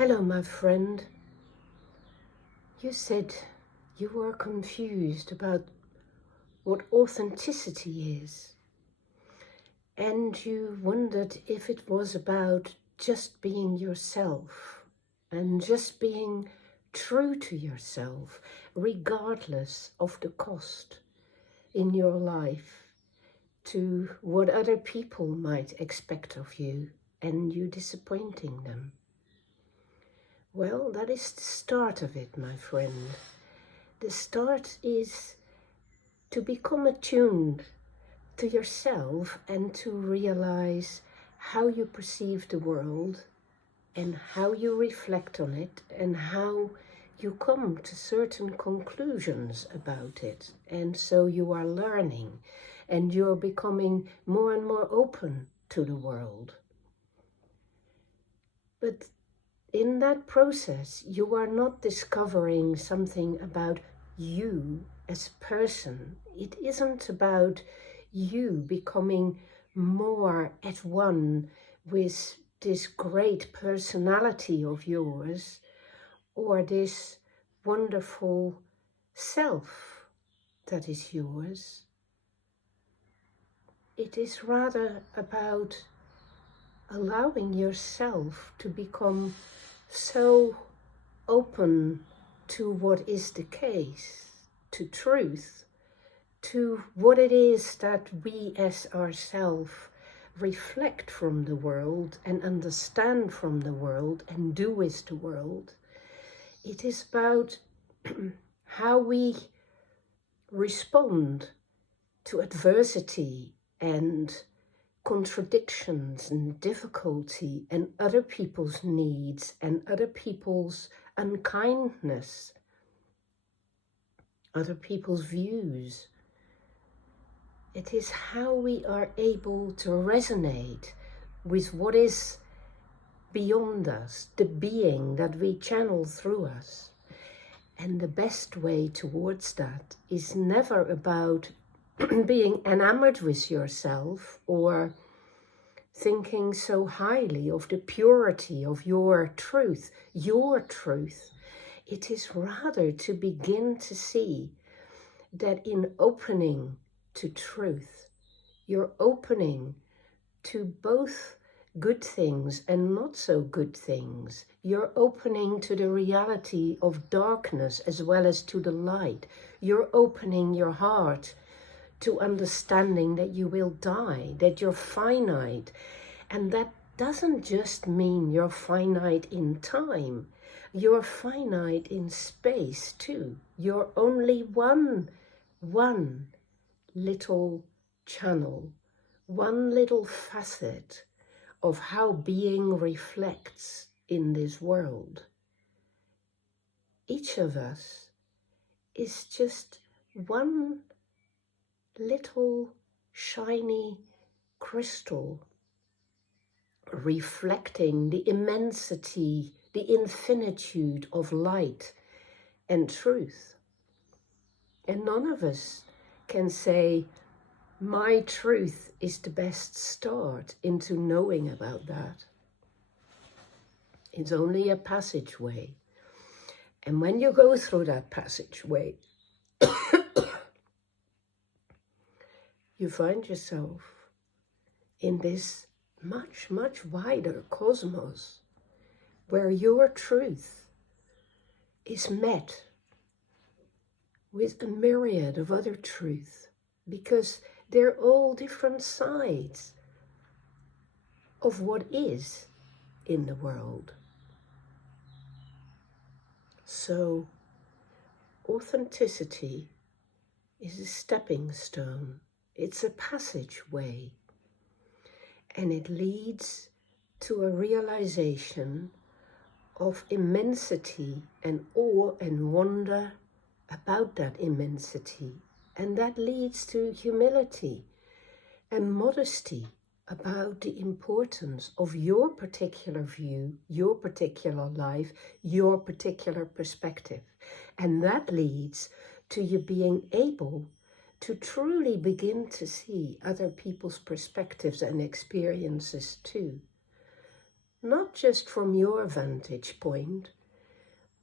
Hello, my friend. You said you were confused about what authenticity is, and you wondered if it was about just being yourself and just being true to yourself, regardless of the cost in your life to what other people might expect of you and you disappointing them. Well, that is the start of it, my friend. The start is to become attuned to yourself and to realize how you perceive the world and how you reflect on it and how you come to certain conclusions about it. And so you are learning and you're becoming more and more open to the world. But in that process, you are not discovering something about you as a person. It isn't about you becoming more at one with this great personality of yours or this wonderful self that is yours. It is rather about allowing yourself to become so open to what is the case, to truth, to what it is that we as ourselves reflect from the world and understand from the world and do with the world. It is about how we respond to adversity and contradictions and difficulty and other people's needs and other people's unkindness, other people's views. It is how we are able to resonate with what is beyond us, the being that we channel through us. And the best way towards that is never about being enamored with yourself or thinking so highly of the purity of your truth. It is rather to begin to see that in opening to truth, you're opening to both good things and not so good things. You're opening to the reality of darkness as well as to the light. You're opening your heart to understanding that you will die, that you're finite. And that doesn't just mean you're finite in time. You're finite in space too. You're only one little channel, one little facet of how being reflects in this world. Each of us is just one little shiny crystal reflecting the immensity, the infinitude of light and truth. And none of us can say, my truth is the best start into knowing about that. It's only a passageway. And when you go through that passageway, you find yourself in this much, much wider cosmos where your truth is met with a myriad of other truths, because they're all different sides of what is in the world. So authenticity is a stepping stone. It's a passageway, and it leads to a realization of immensity and awe and wonder about that immensity. And that leads to humility and modesty about the importance of your particular view, your particular life, your particular perspective. And that leads to you being able to truly begin to see other people's perspectives and experiences too. not just from your vantage point,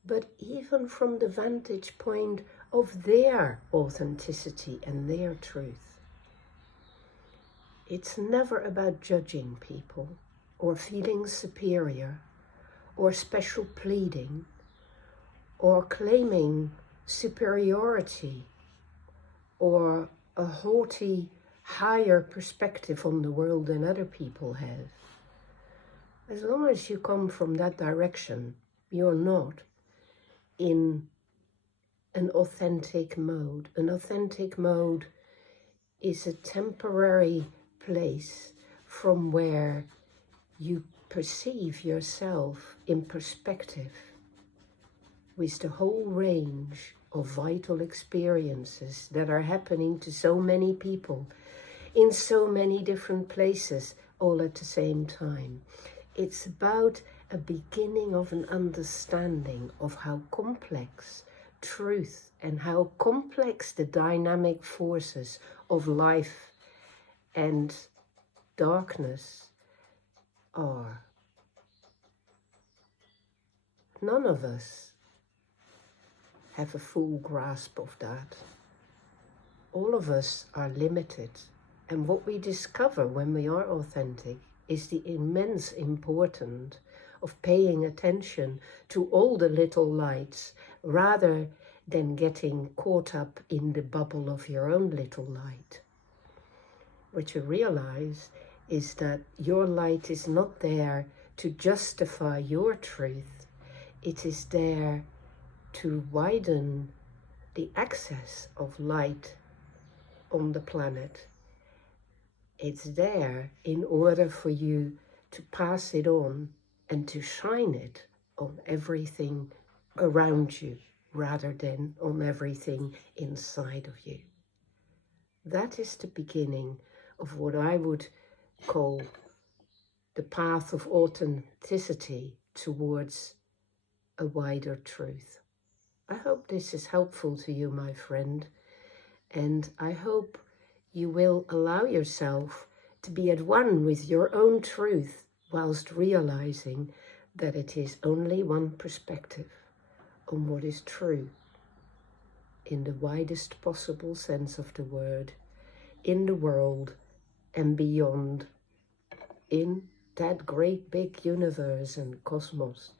but even from the vantage point of their authenticity and their truth. It's never about judging people or feeling superior or special pleading or claiming superiority or a haughty, higher perspective on the world than other people have. As long as you come from that direction, you're not in an authentic mode. An authentic mode is a temporary place from where you perceive yourself in perspective with the whole range of vital experiences that are happening to so many people in so many different places all at the same time. It's about a beginning of an understanding of how complex truth and how complex the dynamic forces of life and darkness are. None of us have a full grasp of that. All of us are limited, and what we discover when we are authentic is the immense importance of paying attention to all the little lights rather than getting caught up in the bubble of your own little light. What you realize is that your light is not there to justify your truth. It is there to widen the access of light on the planet. It's there in order for you to pass it on and to shine it on everything around you rather than on everything inside of you. That is the beginning of what I would call the path of authenticity towards a wider truth. I hope this is helpful to you, my friend, and I hope you will allow yourself to be at one with your own truth whilst realizing that it is only one perspective on what is true in the widest possible sense of the word, in the world and beyond, in that great big universe and cosmos